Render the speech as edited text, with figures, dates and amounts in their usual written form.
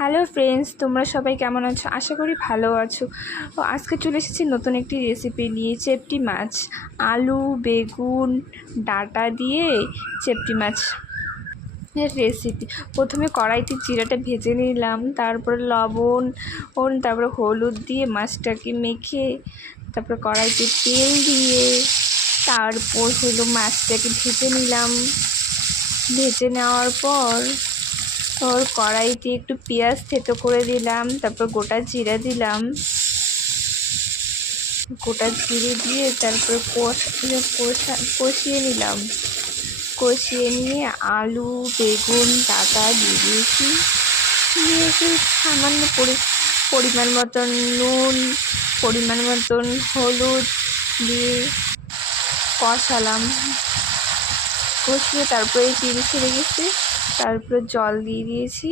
Hello friends, তোমরা সবাই কেমন আছো? আশা করি ভালো আছো। আজকে চলে এসেছি নতুন একটি রেসিপি নিয়ে। চেপটি মাছ, আলু বেগুন ডাঁটা দিয়ে চেপটি মাছ রেসিপি। প্রথমে কড়াইতে জিরাটা ভেজে নিলাম, তারপরে লবণ তারপরে হলুদ দিয়ে মাছটাকে মেখে, তারপরে কড়াইতে তেল দিয়ে তারপর মাছটাকে ভেজে নিলাম। ভেজে নেওয়ার পর কড়াইতে একটু পেঁয়াজ থেতো করে দিলাম, তারপর গোটা জিরা দিলাম। গোটা জিরে দিয়ে তারপর কষিয়ে নিলাম। কষিয়ে নিয়ে আলু বেগুন ডাঁটা দিয়ে দিয়েছি। সামান্য পরিমাণ মতন নুন, পরিমাণ মতন হলুদ দিয়ে কষালাম। কষিয়ে তারপরে চিড়ে ছেড়ে গেছে, তারপরে জল দিয়ে দিয়েছি।